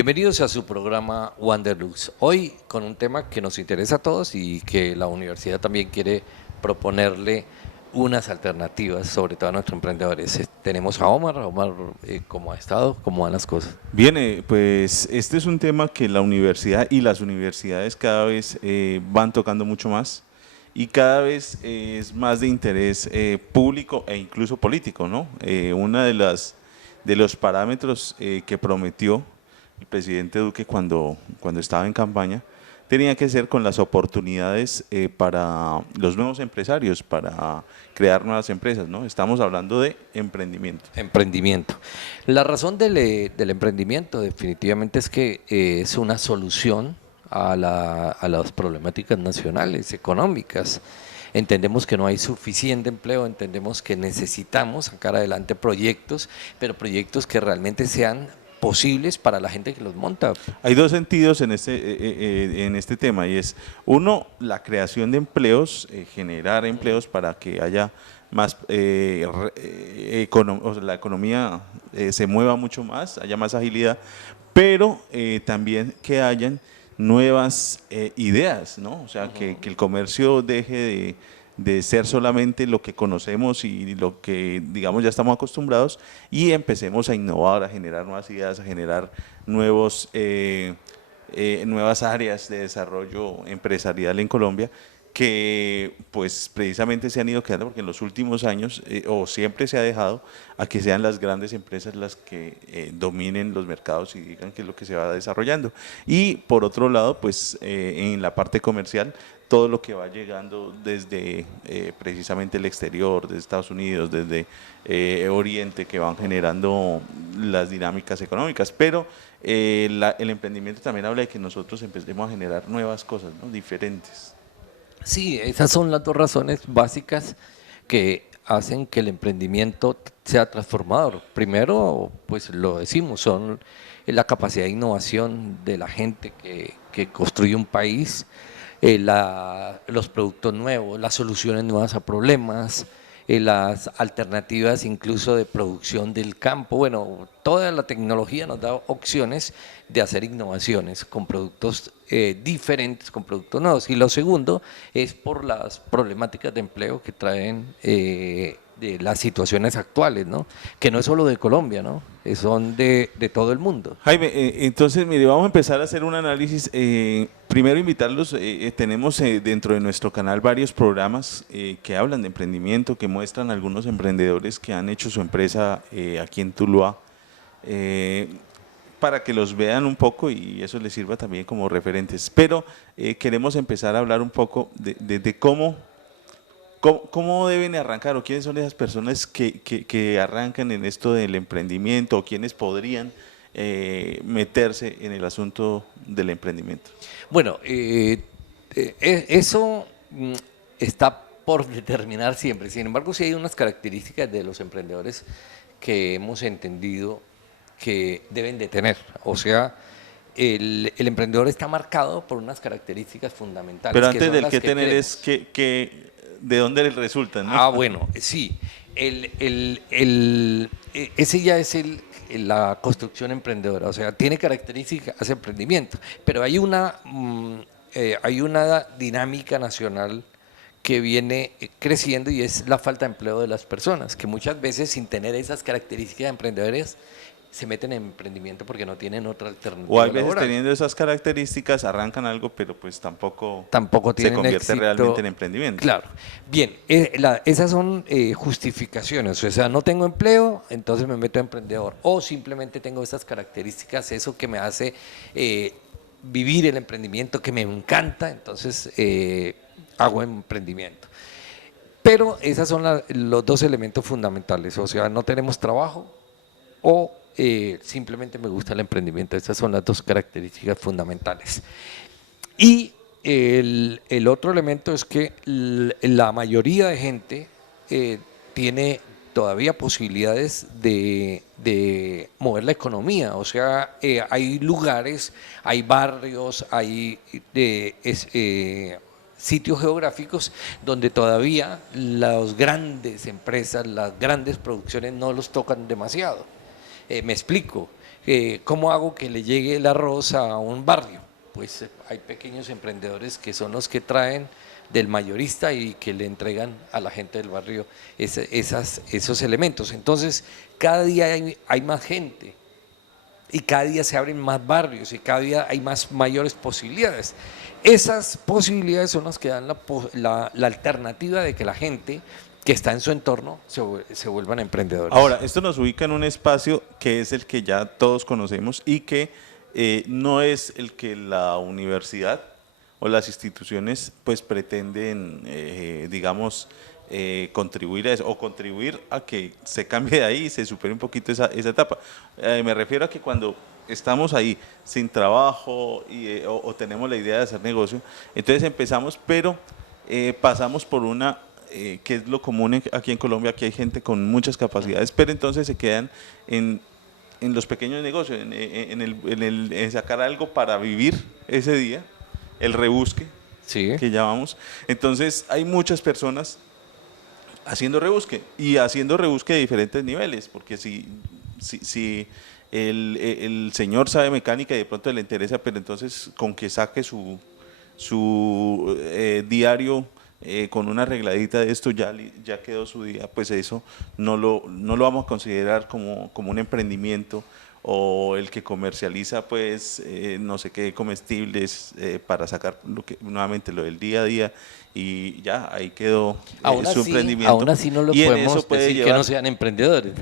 Bienvenidos a su programa Wanderlux. Hoy con un tema que nos interesa a todos y que la universidad también quiere proponerle unas alternativas, sobre todo a nuestros emprendedores. Tenemos a Omar. Omar, ¿cómo ha estado? ¿Cómo van las cosas? Bien, pues este es un tema que la universidad y las universidades cada vez van tocando mucho más y cada vez es más de interés público e incluso político, ¿no? Una de los parámetros que prometió el presidente Duque cuando estaba en campaña tenía que ser con las oportunidades para los nuevos empresarios, para crear nuevas empresas, ¿no? Estamos hablando de emprendimiento. Emprendimiento. La razón del emprendimiento definitivamente es que es una solución a las problemáticas nacionales, económicas. Entendemos que no hay suficiente empleo, entendemos que necesitamos sacar adelante proyectos, pero proyectos que realmente sean posibles para la gente que los monta. Hay dos sentidos en este tema y es, uno, la creación de empleos, generar empleos para que haya más, o sea, la economía se mueva mucho más, haya más agilidad, pero también que hayan nuevas ideas, ¿no? O sea, que el comercio deje de ser solamente lo que conocemos y lo que, digamos, ya estamos acostumbrados y empecemos a innovar, a generar nuevas ideas, a generar nuevas áreas de desarrollo empresarial en Colombia que pues precisamente se han ido quedando porque en los últimos años o siempre se ha dejado a que sean las grandes empresas las que dominen los mercados y digan qué es lo que se va desarrollando. Y por otro lado, pues en la parte comercial, todo lo que va llegando desde precisamente el exterior, desde Estados Unidos, desde Oriente, que van generando las dinámicas económicas. Pero el emprendimiento también habla de que nosotros empecemos a generar nuevas cosas, ¿no? Diferentes. Sí, esas son las dos razones básicas que hacen que el emprendimiento sea transformador. Primero, pues lo decimos, son la capacidad de innovación de la gente que construye un país, los productos nuevos, las soluciones nuevas a problemas, las alternativas incluso de producción del campo. Bueno, toda la tecnología nos da opciones de hacer innovaciones con productos diferentes, con productos nuevos. Y lo segundo es por las problemáticas de empleo que traen de las situaciones actuales, ¿no? Que no es solo de Colombia, ¿no? Son de todo el mundo. Jaime, entonces, mire, vamos a empezar a hacer un análisis. Primero invitarlos, tenemos dentro de nuestro canal varios programas que hablan de emprendimiento, que muestran algunos emprendedores que han hecho su empresa aquí en Tuluá, eh, para que los vean un poco y eso les sirva también como referentes. Pero queremos empezar a hablar un poco de cómo deben arrancar o quiénes son esas personas que arrancan en esto del emprendimiento o quiénes podrían meterse en el asunto del emprendimiento. Bueno, eso está por determinar siempre. Sin embargo, sí hay unas características de los emprendedores que hemos entendido que deben de tener. O sea, el emprendedor está marcado por unas características fundamentales. Pero Que antes son del las que que tener queremos. es de dónde les resultan, ¿no? Ah, bueno, sí. Ese ya es la construcción emprendedora, o sea, tiene características de emprendimiento, pero hay una dinámica nacional que viene creciendo y es la falta de empleo de las personas, que muchas veces sin tener esas características de emprendedores se meten en emprendimiento porque no tienen otra O alternativa hay veces laboral. teniendo esas características arrancan algo, pero pues Tampoco se tienen convierte realmente éxito. en emprendimiento. Claro, bien, esas son justificaciones, o sea, no tengo empleo, entonces me meto a emprendedor, o simplemente tengo estas características, eso que me hace vivir el emprendimiento, que me encanta, entonces hago emprendimiento. Pero esos son los dos elementos fundamentales, o sea, no tenemos trabajo o simplemente me gusta el emprendimiento, esas son las dos características fundamentales. Y el otro elemento es que la mayoría de gente tiene todavía posibilidades de mover la economía. O sea, hay lugares, hay barrios, hay sitios geográficos donde todavía las grandes empresas, las grandes producciones no los tocan demasiado. Me explico. ¿Cómo hago que le llegue el arroz a un barrio? Pues hay pequeños emprendedores que son los que traen del mayorista y que le entregan a la gente del barrio esos elementos. Entonces, cada día hay más gente y cada día se abren más barrios y cada día hay mayores posibilidades. Esas posibilidades son las que dan la alternativa de que la gente que está en su entorno se vuelvan emprendedores. Ahora, esto nos ubica en un espacio que es el que ya todos conocemos y que no es el que la universidad o las instituciones pues pretenden, digamos, contribuir a eso o contribuir a que se cambie de ahí y se supere un poquito esa etapa. Me refiero a que cuando estamos ahí sin trabajo o tenemos la idea de hacer negocio, entonces empezamos, pero pasamos por una que es lo común aquí en Colombia, que hay gente con muchas capacidades, pero entonces se quedan en los pequeños negocios, en sacar algo para vivir ese día, el rebusque, Sí. que llamamos. Entonces hay muchas personas haciendo rebusque y haciendo rebusque de diferentes niveles, porque si el señor sabe mecánica y de pronto le interesa, pero entonces con que saque su diario con una arregladita de esto ya quedó su día, pues eso no lo vamos a considerar como un emprendimiento, o el que comercializa pues no sé qué comestibles para sacar nuevamente lo del día a día y ya ahí quedó su emprendimiento. Aún así no lo Y en podemos eso puede decir que llevar, no sean emprendedores.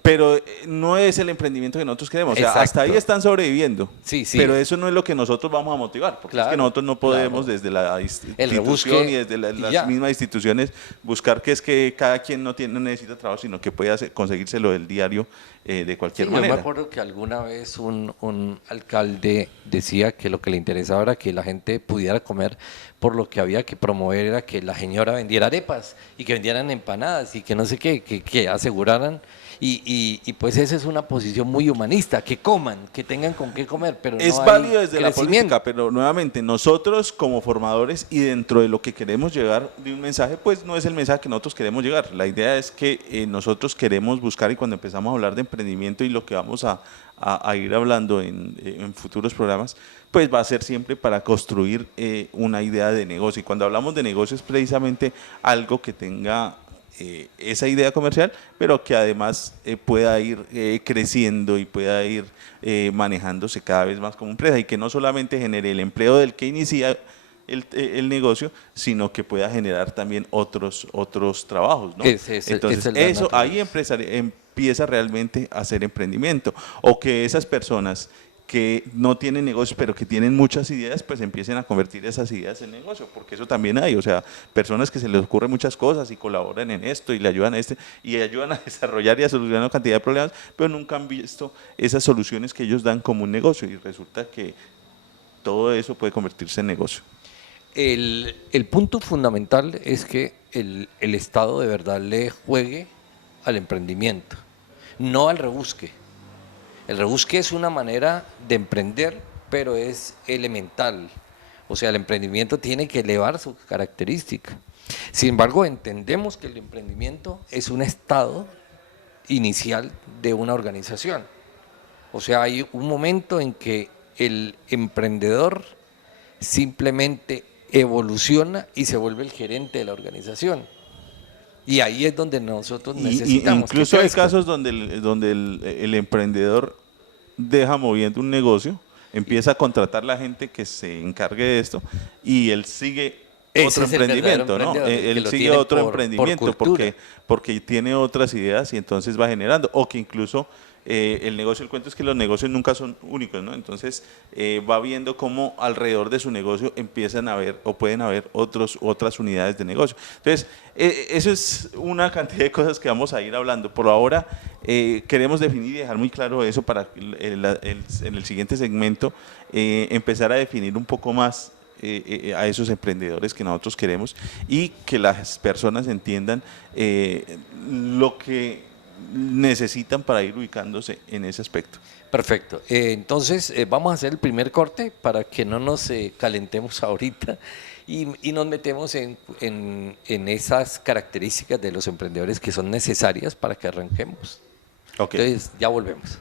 pero no es el emprendimiento que nosotros queremos, o sea, hasta Exacto. ahí están sobreviviendo, Sí, sí. pero eso no es lo que nosotros vamos a motivar, porque es que Claro, nosotros no podemos claro. desde la El institución rebusque y desde y ya. las mismas instituciones buscar que es que cada quien no necesita trabajo, sino que pueda conseguírselo del diario de cualquier Sí, yo me manera. acuerdo que alguna vez un alcalde decía que lo que le interesaba era que la gente pudiera comer, por lo que había que promover era que la señora vendiera arepas y que vendieran empanadas y que no sé qué, que aseguraran. Y pues esa es una posición muy humanista, que coman, que tengan con qué comer, pero Es no hay válido desde la crecimiento. política, pero nuevamente nosotros como formadores y dentro de lo que queremos llegar de un mensaje, pues no es el mensaje que nosotros queremos llegar. La idea es que nosotros queremos buscar, y cuando empezamos a hablar de emprendimiento y lo que vamos a ir hablando en futuros programas, pues va a ser siempre para construir una idea de negocio. Y cuando hablamos de negocio es precisamente algo que tenga esa idea comercial, pero que además pueda ir creciendo y pueda ir manejándose cada vez más como empresa y que no solamente genere el empleo del que inicia el negocio, sino que pueda generar también otros trabajos, ¿no? Entonces, esa es la eso ahí naturaleza. empieza realmente a hacer emprendimiento, o que esas personas que no tienen negocios pero que tienen muchas ideas, pues empiecen a convertir esas ideas en negocio, porque eso también hay, o sea, personas que se les ocurren muchas cosas y colaboran en esto y le ayudan a y ayudan a desarrollar y a solucionar una cantidad de problemas, pero nunca han visto esas soluciones que ellos dan como un negocio y resulta que todo eso puede convertirse en negocio. El punto fundamental es que el Estado de verdad le juegue al emprendimiento, no al rebusque. El rebusque es una manera de emprender, pero es elemental. O sea, el emprendimiento tiene que elevar su característica. Sin embargo, entendemos que el emprendimiento es un estado inicial de una organización. O sea, hay un momento en que el emprendedor simplemente evoluciona y se vuelve el gerente de la organización. Y ahí es donde nosotros Y necesitamos que incluso hay crezca. casos donde el emprendedor deja moviendo un negocio, empieza a contratar la gente que se encargue de esto y él sigue Ese otro es el verdadero emprendimiento, ¿no? emprendedor, el que Él lo sigue tiene otro por emprendimiento cultura. porque tiene otras ideas y entonces va generando, o que incluso el negocio, el cuento es que los negocios nunca son únicos, ¿no? Entonces va viendo cómo alrededor de su negocio empiezan a haber o pueden haber otras unidades de negocio. Entonces, eso es una cantidad de cosas que vamos a ir hablando. Por ahora queremos definir y dejar muy claro eso para en el siguiente segmento empezar a definir un poco más a esos emprendedores que nosotros queremos y que las personas entiendan lo que necesitan para ir ubicándose en ese aspecto. Perfecto. Entonces, vamos a hacer el primer corte para que no nos calentemos ahorita y nos metemos en esas características de los emprendedores que son necesarias para que arranquemos. Ok. Entonces, ya volvemos.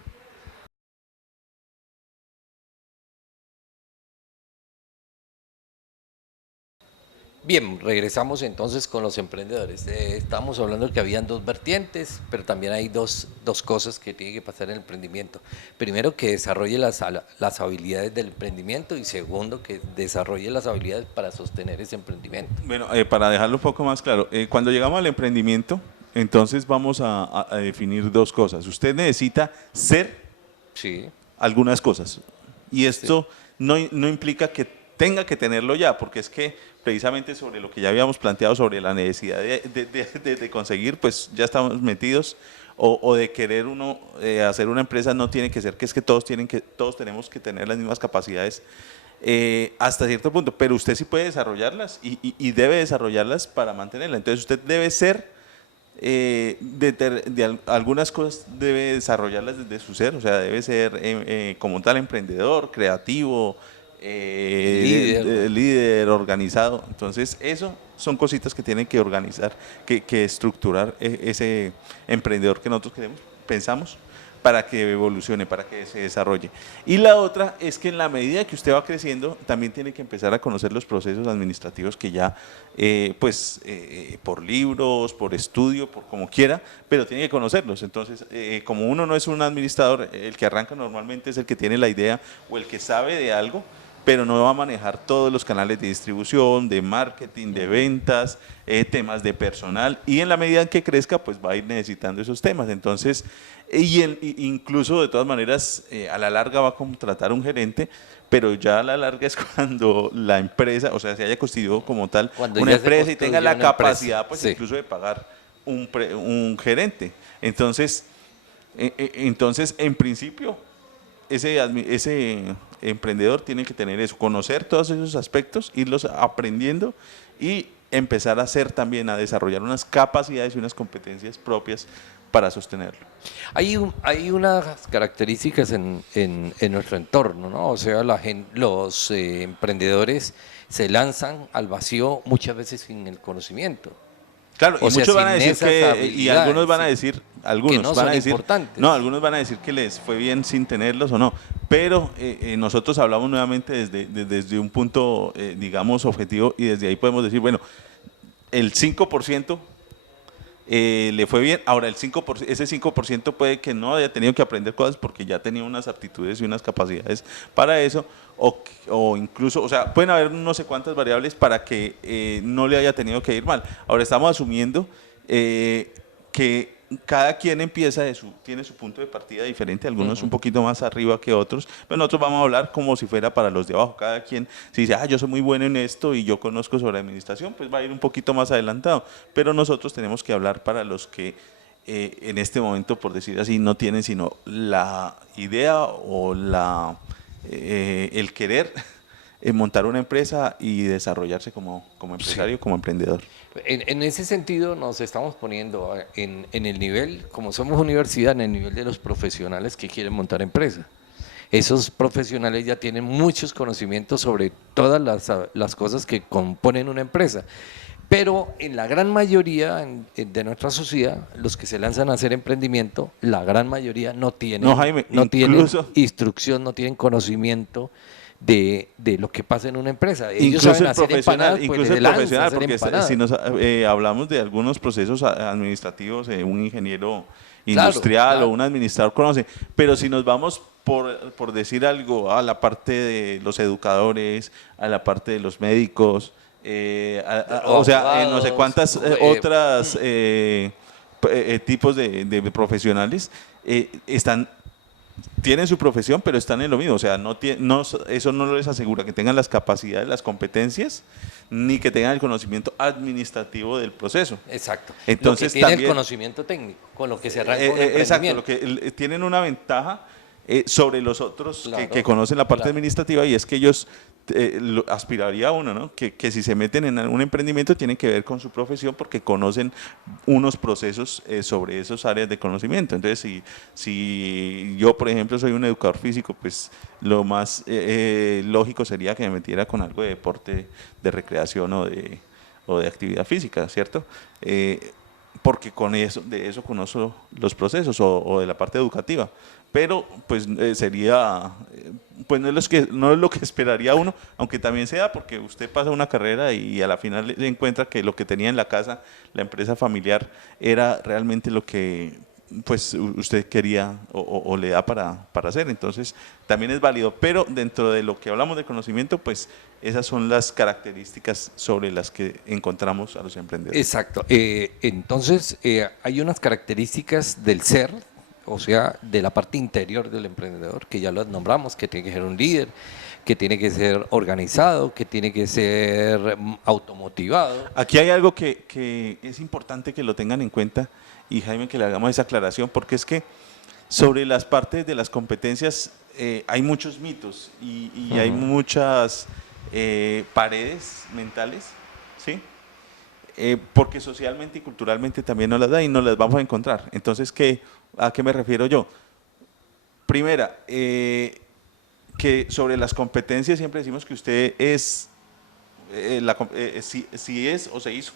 Bien, regresamos entonces con los emprendedores. Estábamos hablando que habían dos vertientes, pero también hay dos cosas que tienen que pasar en el emprendimiento. Primero, que desarrolle las habilidades del emprendimiento y segundo, que desarrolle las habilidades para sostener ese emprendimiento. Bueno, para dejarlo un poco más claro, cuando llegamos al emprendimiento, entonces vamos a definir dos cosas. Usted necesita ser Sí, algunas cosas. Y sí. esto no implica que tenga que tenerlo ya, porque es que precisamente sobre lo que ya habíamos planteado sobre la necesidad de conseguir, pues ya estamos metidos, o de querer uno hacer una empresa, no tiene que ser que es que todos tenemos que tener las mismas capacidades hasta cierto punto, pero usted sí puede desarrollarlas y debe desarrollarlas para mantenerla. Entonces usted debe ser algunas cosas debe desarrollarlas desde su ser, o sea, debe ser como tal emprendedor, creativo, Líder. líder, organizado. Entonces, eso son cositas que tienen que organizar, que estructurar ese emprendedor que nosotros queremos, pensamos, para que evolucione, para que se desarrolle. Y la otra es que en la medida que usted va creciendo, también tiene que empezar a conocer los procesos administrativos que ya, por libros, por estudio, por como quiera, pero tiene que conocerlos. Entonces, como uno no es un administrador, el que arranca normalmente es el que tiene la idea o el que sabe de algo, pero no va a manejar todos los canales de distribución, de marketing, de ventas, temas de personal, y en la medida en que crezca, pues va a ir necesitando esos temas. Entonces, incluso de todas maneras, a la larga va a contratar un gerente, pero ya a la larga es cuando la empresa, o sea, se haya constituido como tal Cuando una ya se empresa y tenga construye la una empresa. capacidad, pues Sí. incluso de pagar un gerente. Entonces, en principio, ese emprendedor tiene que tener eso, conocer todos esos aspectos, irlos aprendiendo y empezar a hacer también, a desarrollar unas capacidades y unas competencias propias para sostenerlo. Hay unas características en nuestro entorno, ¿no? O sea, los emprendedores se lanzan al vacío muchas veces sin el conocimiento. Claro, y O sea, muchos van a sin decir esas y algunos habilidades, van a sí, decir, que algunos no van a son decir, no, importantes. algunos van a decir que les fue bien sin tenerlos o no, pero nosotros hablamos nuevamente desde un punto, digamos, objetivo, y desde ahí podemos decir, bueno, el 5% le fue bien. Ahora, ese 5% puede que no haya tenido que aprender cosas porque ya tenía unas aptitudes y unas capacidades para eso, o incluso, o sea, pueden haber no sé cuántas variables para que no le haya tenido que ir mal. Ahora, estamos asumiendo que cada quien tiene su punto de partida diferente, algunos un poquito más arriba que otros, pero nosotros vamos a hablar como si fuera para los de abajo. Cada quien, si dice, yo soy muy bueno en esto y yo conozco sobre administración, pues va a ir un poquito más adelantado, pero nosotros tenemos que hablar para los que en este momento, por decir así, no tienen sino la idea o el querer montar una empresa y desarrollarse como Sí. empresario, como emprendedor. En ese sentido nos estamos poniendo en el nivel, como somos universidad, en el nivel de los profesionales que quieren montar empresa. Esos profesionales ya tienen muchos conocimientos sobre todas las cosas que componen una empresa. Pero en la gran mayoría de nuestra sociedad, los que se lanzan a hacer emprendimiento, la gran mayoría No, Jaime, no tienen incluso instrucción, no tienen conocimiento de lo que pasa en una empresa. Ellos incluso saben el hacer profesional, empanadas, pues les lanzan a hacer porque empanadas. si nos hablamos de algunos procesos administrativos, un ingeniero Claro, industrial o claro. un administrador conoce, pero si nos vamos por decir algo a la parte de los educadores, a la parte de los médicos, o sea, no sé Abogados, cuántas otras tipos de profesionales tienen su profesión, pero están en lo mismo. O sea, eso no les asegura que tengan las capacidades, las competencias, ni que tengan el conocimiento administrativo del proceso. exacto. Lo que Entonces tiene el también, conocimiento técnico, con lo que se arranca un exacto, emprendimiento. tienen una ventaja sobre los otros que Claro, conocen la parte claro. administrativa, y es que ellos aspiraría a uno, ¿no? Que si se meten en un emprendimiento tienen que ver con su profesión porque conocen unos procesos sobre esas áreas de conocimiento. Entonces, si yo, por ejemplo, soy un educador físico, pues lo más lógico sería que me metiera con algo de deporte, de recreación o de actividad física, ¿cierto? porque de eso conozco los procesos o de la parte educativa. Pero pues sería, pues no es lo que esperaría uno, aunque también sea porque usted pasa una carrera y a la final se encuentra que lo que tenía en la casa, la empresa familiar, era realmente lo que pues usted quería o le da para hacer. Entonces también es válido, pero dentro de lo que hablamos de conocimiento, pues esas son las características sobre las que encontramos a los emprendedores. Exacto. Entonces, hay unas características del ser, o sea, de la parte interior del emprendedor, que ya las nombramos, que tiene que ser un líder, que tiene que ser organizado, que tiene que ser automotivado. Aquí hay algo que es importante que lo tengan en cuenta y Jaime que le hagamos esa aclaración porque es que sobre las partes de las competencias hay muchos mitos y hay muchas paredes mentales, ¿sí? Porque socialmente y culturalmente también nos las da y nos las vamos a encontrar. Entonces, ¿a qué me refiero yo? Primera, que sobre las competencias siempre decimos que usted es, si es o se hizo.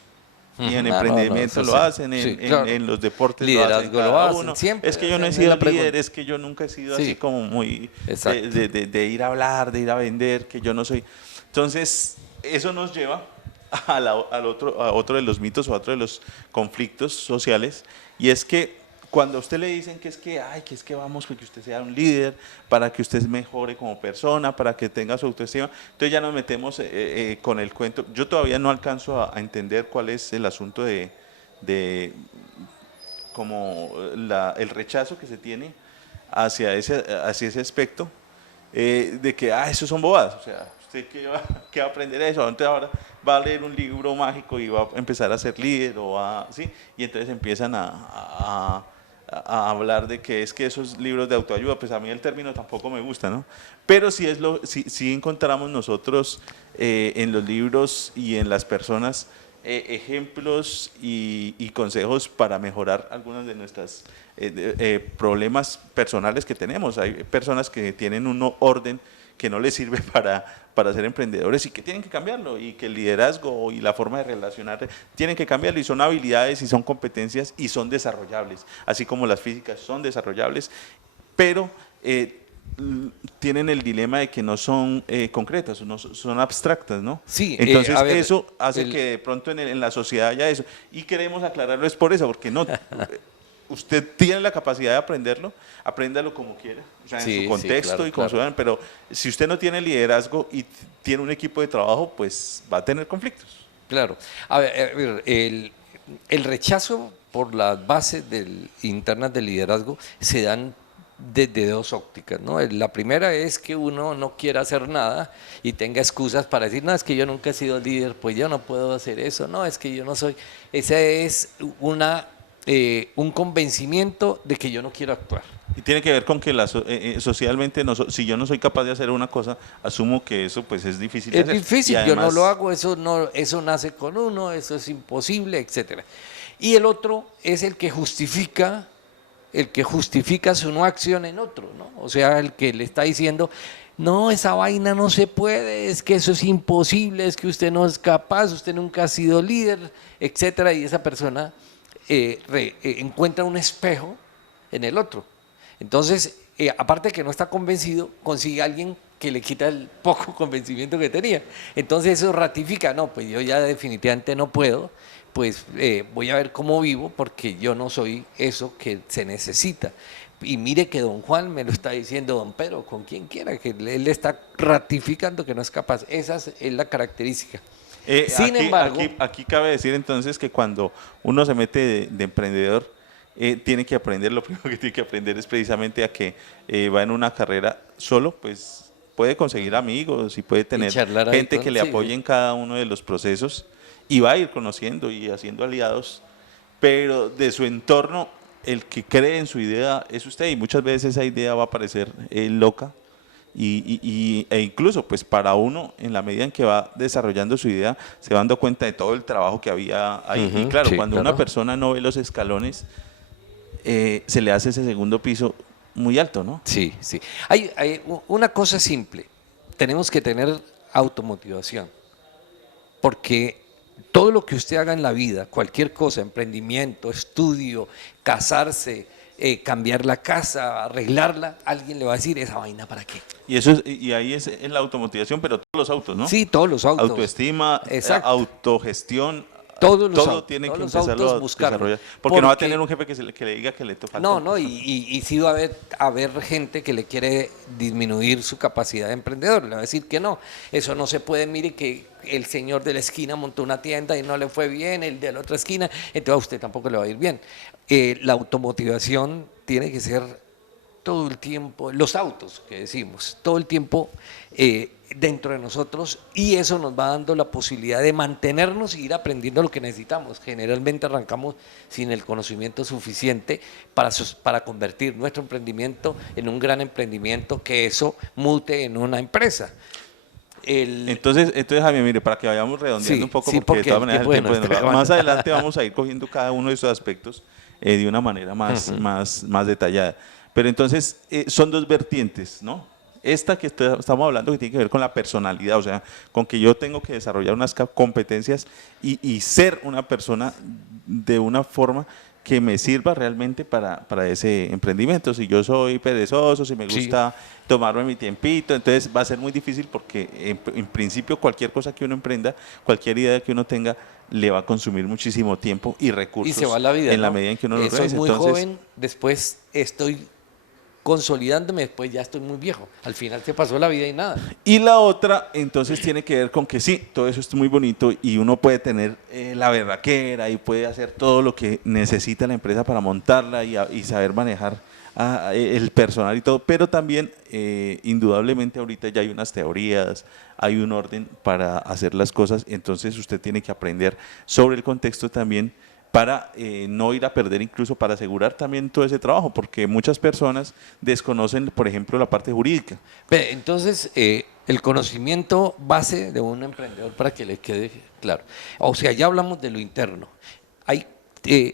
Y en emprendimiento lo hacen, en los deportes liderazgo lo hacen, uno. Siempre. Es que yo no he sido líder, es que yo nunca he sido así como muy de ir a hablar, de ir a vender, que yo no soy. Entonces, eso nos lleva a otro de los mitos o a otro de los conflictos sociales, y es que cuando a usted le dicen que es que vamos para que usted sea un líder, para que usted mejore como persona, para que tenga su autoestima, entonces ya nos metemos con el cuento. Yo todavía no alcanzo a entender cuál es el asunto de como el rechazo que se tiene hacia ese aspecto, de que, esos son bobadas, o sea, ¿usted qué va a aprender eso? Entonces ahora va a leer un libro mágico y va a empezar a ser líder, ¿sí? Y entonces empiezan a hablar de que es que esos libros de autoayuda, pues a mí el término tampoco me gusta, ¿no? Pero sí encontramos nosotros en los libros y en las personas ejemplos y consejos para mejorar algunos de nuestros problemas personales que tenemos. Hay personas que tienen un orden que no les sirve para ser emprendedores y que tienen que cambiarlo, y que el liderazgo y la forma de relacionar tienen que cambiarlo, y son habilidades y son competencias y son desarrollables, así como las físicas son desarrollables, pero tienen el dilema de que no son concretas, no son abstractas, ¿no? Sí, entonces a ver, eso hace que de pronto en la sociedad haya eso, y queremos aclararlo es por eso, porque no... Usted tiene la capacidad de aprenderlo, apréndalo como quiera, o sea, en su contexto, claro, y como claro. Pero si usted no tiene liderazgo y tiene un equipo de trabajo, pues va a tener conflictos. Claro. A ver, el rechazo por las bases internas del liderazgo se dan desde dos ópticas, ¿no? La primera es que uno no quiera hacer nada y tenga excusas para decir, no, es que yo nunca he sido líder, pues yo no puedo hacer eso, no, es que yo no soy. Esa es un convencimiento de que yo no quiero actuar. Y tiene que ver con que socialmente, si yo no soy capaz de hacer una cosa, asumo que eso pues es difícil de hacer. Es difícil, además, yo no lo hago, eso nace con uno, eso es imposible, etcétera. Y el otro es el que justifica su no acción en otro, ¿no? O sea, el que le está diciendo, no, esa vaina no se puede, es que eso es imposible, es que usted no es capaz, usted nunca ha sido líder, etcétera, y esa persona encuentra un espejo en el otro. Entonces, aparte de que no está convencido, consigue a alguien que le quita el poco convencimiento que tenía. Entonces eso ratifica, no, pues yo ya definitivamente no puedo, pues voy a ver cómo vivo porque yo no soy eso que se necesita. Y mire que don Juan me lo está diciendo, don Pedro, con quien quiera, que él está ratificando que no es capaz. Esa es la característica. Sin embargo, aquí cabe decir entonces que cuando uno se mete de emprendedor, tiene que aprender, lo primero que tiene que aprender es precisamente a que va en una carrera solo, pues puede conseguir amigos y puede tener gente que le apoye en cada uno de los procesos, y va a ir conociendo y haciendo aliados, pero de su entorno, el que cree en su idea es usted, y muchas veces esa idea va a parecer loca, e incluso pues para uno, en la medida en que va desarrollando su idea, se va dando cuenta de todo el trabajo que había ahí. Y claro, cuando una persona no ve los escalones, se le hace ese segundo piso muy alto, ¿no? Sí, sí. Hay una cosa simple, tenemos que tener automotivación, porque todo lo que usted haga en la vida, cualquier cosa, emprendimiento, estudio, casarse, cambiar la casa, arreglarla, alguien le va a decir, ¿esa vaina para qué? Y eso es, y ahí es en la automotivación, pero todos los autos, ¿no? Sí, todos los autos. Autoestima, Exacto. autogestión, Todos los todo autos, tiene todos que los empezarlo autos a buscarlo. desarrollar. Porque no va a Porque- tener un jefe que le diga que le falta. No, no, y sí va a haber gente que le quiere disminuir su capacidad de emprendedor, le va a decir que no, eso no se puede, mire que el señor de la esquina montó una tienda y no le fue bien, el de la otra esquina, entonces a usted tampoco le va a ir bien. La automotivación tiene que ser todo el tiempo, los autos que decimos, todo el tiempo dentro de nosotros, y eso nos va dando la posibilidad de mantenernos y ir aprendiendo lo que necesitamos. Generalmente arrancamos sin el conocimiento suficiente para convertir nuestro emprendimiento en un gran emprendimiento, que eso mute en una empresa. Entonces, Javier, mire, para que vayamos redondeando Sí, un poco, sí, porque de todas porque maneras el el tiempo tiempo de nuestra nos va. Más llamada. adelante vamos a ir cogiendo cada uno de esos aspectos de una manera más detallada. Pero entonces, son dos vertientes, ¿no? Esta que estamos hablando que tiene que ver con la personalidad, o sea, con que yo tengo que desarrollar unas competencias y ser una persona de una forma que me sirva realmente para ese emprendimiento. Si yo soy perezoso, si me gusta tomarme mi tiempito, entonces va a ser muy difícil porque en principio cualquier cosa que uno emprenda, cualquier idea que uno tenga, le va a consumir muchísimo tiempo y recursos Y se va la vida, en la ¿no? medida en que uno lo Soy organiza. muy Entonces, joven, después estoy consolidándome, después ya estoy muy viejo. Al final se pasó la vida y nada. y la otra, entonces, tiene que ver con que sí, todo eso es muy bonito y uno puede tener la berraquera y puede hacer todo lo que necesita la empresa para montarla y saber manejar el personal y todo, pero también, indudablemente, ahorita ya hay unas teorías, hay un orden para hacer las cosas, entonces usted tiene que aprender sobre el contexto también para no ir a perder, incluso para asegurar también todo ese trabajo, porque muchas personas desconocen, por ejemplo, la parte jurídica. Entonces, el conocimiento base de un emprendedor, para que le quede claro. O sea, ya hablamos de lo interno. Hay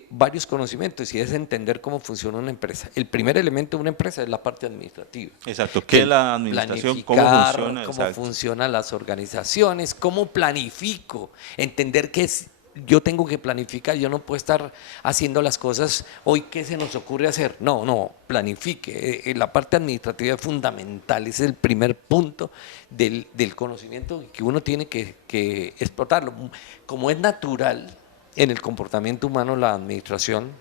varios conocimientos y es entender cómo funciona una empresa. El primer elemento de una empresa es la parte administrativa. Exacto, ¿qué es la administración? ¿Cómo Planificar, funciona? cómo Exacto. funcionan las organizaciones, cómo planifico, entender que yo tengo que planificar, yo no puedo estar haciendo las cosas hoy, ¿qué se nos ocurre hacer? No, planifique. La parte administrativa es fundamental, es el primer punto del conocimiento que uno tiene que explotarlo. Como es natural en el comportamiento humano la administración,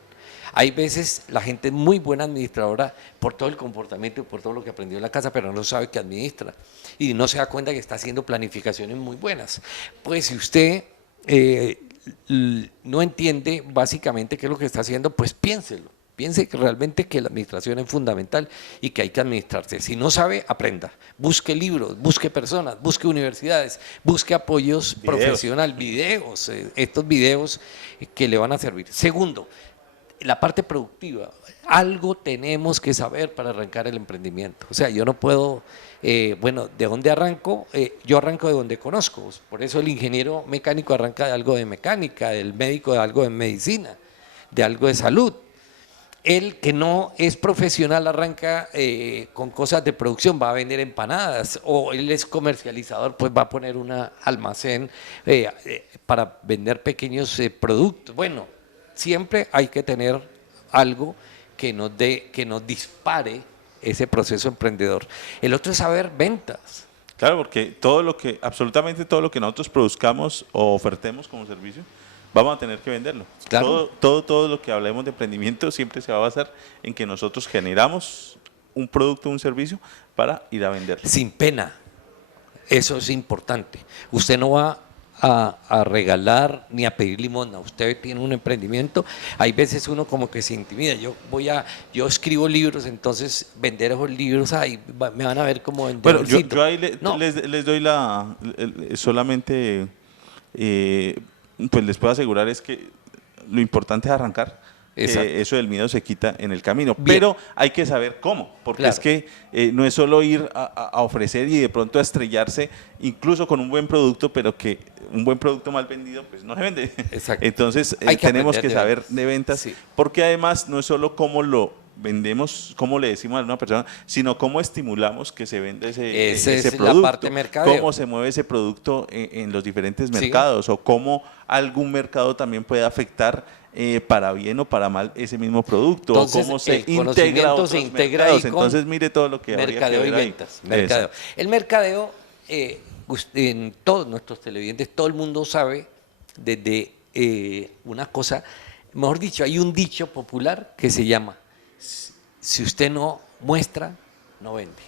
hay veces la gente es muy buena administradora por todo el comportamiento y por todo lo que aprendió en la casa, pero no sabe que administra y no se da cuenta que está haciendo planificaciones muy buenas. Pues si usted no entiende básicamente qué es lo que está haciendo, pues piénselo. Piense que realmente que la administración es fundamental y que hay que administrarse. Si no sabe, aprenda. Busque libros, busque personas, busque universidades, busque apoyos profesionales, videos, estos videos que le van a servir. Segundo, la parte productiva. Algo tenemos que saber para arrancar el emprendimiento. O sea, yo no puedo, ¿de dónde arranco? Yo arranco de donde conozco. Por eso el ingeniero mecánico arranca de algo de mecánica, el médico de algo de medicina, de algo de salud. El que no es profesional arranca con cosas de producción, va a vender empanadas, o él es comercializador, pues va a poner un almacén para vender pequeños productos. Bueno, siempre hay que tener algo que nos dispare ese proceso emprendedor. El otro es saber ventas. Claro, porque absolutamente todo lo que nosotros produzcamos o ofertemos como servicio, vamos a tener que venderlo. Claro. Todo lo que hablemos de emprendimiento siempre se va a basar en que nosotros generamos un producto, un servicio para ir a venderlo. Sin pena. Eso es importante. Usted no va a regalar ni a pedir limosna. Usted tiene un emprendimiento. Hay veces uno como que se intimida. Yo escribo libros, entonces vender esos libros, me van a ver como vendedor. Bueno, yo ahí les doy solamente, pues les puedo asegurar es que lo importante es arrancar. Eso del miedo se quita en el camino. Bien. Pero hay que saber cómo, porque Claro. es que no es solo ir a ofrecer y de pronto a estrellarse, incluso con un buen producto, pero que un buen producto mal vendido, pues no se vende. Exacto. Entonces Hay que tenemos aprender que de saber ventas. de ventas, Sí. porque además no es solo cómo lo vendemos, cómo le decimos a una persona, sino cómo estimulamos que se venda Esa ese es la producto, parte mercadeo. cómo se mueve ese producto en los diferentes Sí. mercados, o cómo algún mercado también puede afectar para bien o para mal ese mismo producto, Entonces, o cómo se el integra a conocimiento otros se integra mercados. ahí con Entonces, mire todo lo que habría que mercadeo y ver ahí. ventas. Mercadeo. Exacto. El mercadeo, en todos nuestros televidentes, todo el mundo sabe desde una cosa, mejor dicho, hay un dicho popular que se llama, si usted no muestra, no vende.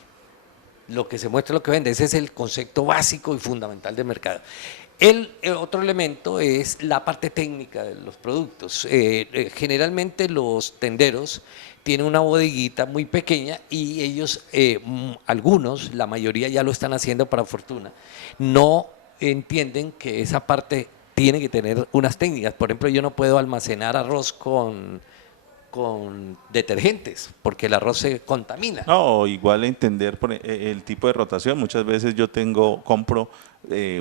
Lo que se muestra es lo que vende. Ese es el concepto básico y fundamental del mercado. El otro elemento es la parte técnica de los productos. Generalmente los tenderos tienen una bodeguita muy pequeña y ellos, algunos, la mayoría ya lo están haciendo para fortuna, no entienden que esa parte tiene que tener unas técnicas. Por ejemplo, yo no puedo almacenar arroz con detergentes porque el arroz se contamina. No, igual entender el tipo de rotación. Muchas veces yo compro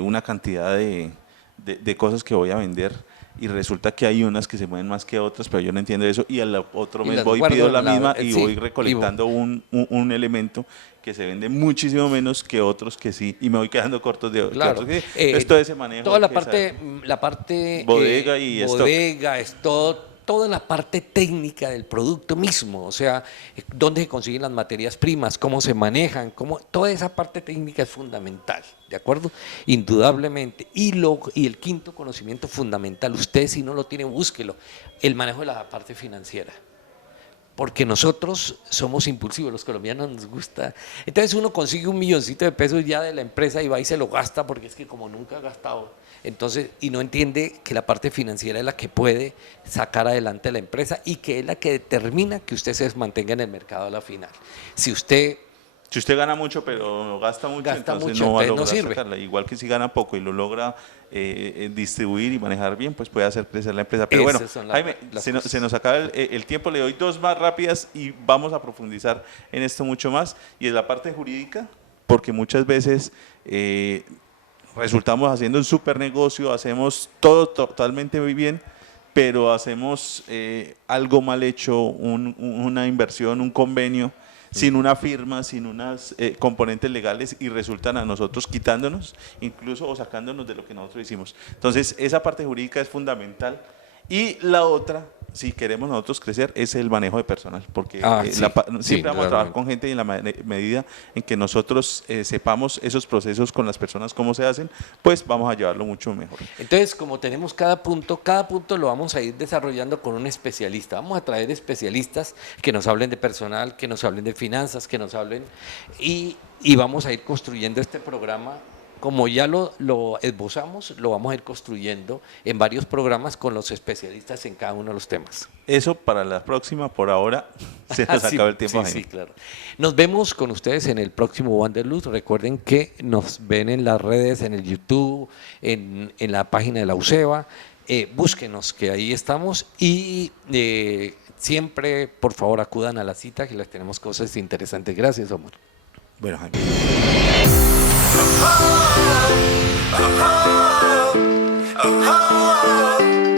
una cantidad de cosas que voy a vender y resulta que hay unas que se mueven más que otras, pero yo no entiendo eso y al otro Y mes las voy y guardo pido en la la- misma y sí, voy recolectando un elemento que se vende muchísimo menos que otros que sí, y me voy quedando cortos de Claro. otros que sí. Entonces, todo ese manejo. Toda hay la que parte, saber. la parte Bodega y stock. bodega, stock, toda la parte técnica del producto mismo, o sea, dónde se consiguen las materias primas, cómo se manejan, toda esa parte técnica es fundamental, ¿de acuerdo? Indudablemente. Y el quinto conocimiento fundamental, usted si no lo tiene, búsquelo, el manejo de la parte financiera. Porque nosotros somos impulsivos, los colombianos nos gusta. Entonces uno consigue $1 milloncito de pesos ya de la empresa y va y se lo gasta porque es que como nunca ha gastado, entonces, y no entiende que la parte financiera es la que puede sacar adelante la empresa y que es la que determina que usted se mantenga en el mercado a la final. Si usted Gana mucho pero gasta mucho, Gasta entonces mucho, no va a entonces no lograr sirve. sacarla. Igual que si gana poco y lo logra distribuir y manejar bien, pues puede hacer crecer la empresa. Pero bueno, Esas son Jaime, las se cosas. nos acaba el tiempo, le doy dos más rápidas y vamos a profundizar en esto mucho más. Y es la parte jurídica, porque muchas veces resultamos haciendo un super negocio, hacemos todo totalmente muy bien, pero hacemos algo mal hecho, una inversión, un convenio, sin una firma, sin unas componentes legales y resultan a nosotros quitándonos, incluso o sacándonos de lo que nosotros hicimos. Entonces, esa parte jurídica es fundamental. Y la otra, si queremos nosotros crecer, es el manejo de personal, porque Sí, siempre vamos a trabajar indudablemente. con gente y en la medida en que nosotros sepamos esos procesos con las personas, cómo se hacen, pues vamos a llevarlo mucho mejor. Entonces, como tenemos cada punto lo vamos a ir desarrollando con un especialista. Vamos a traer especialistas que nos hablen de personal, que nos hablen de finanzas, que nos hablen y vamos a ir construyendo este programa. Como ya lo esbozamos, lo vamos a ir construyendo en varios programas con los especialistas en cada uno de los temas. Eso para la próxima, por ahora se nos Sí, acaba el tiempo. sí, Jaime. sí, claro. Nos vemos con ustedes en el próximo Wanderlust. Recuerden que nos ven en las redes, en el YouTube, en la página de la UCEBA. Búsquenos, que ahí estamos. Y siempre, por favor, acudan a la cita, que les tenemos cosas interesantes. Gracias, amor. Bueno, Jaime. Oh, oh, oh, oh.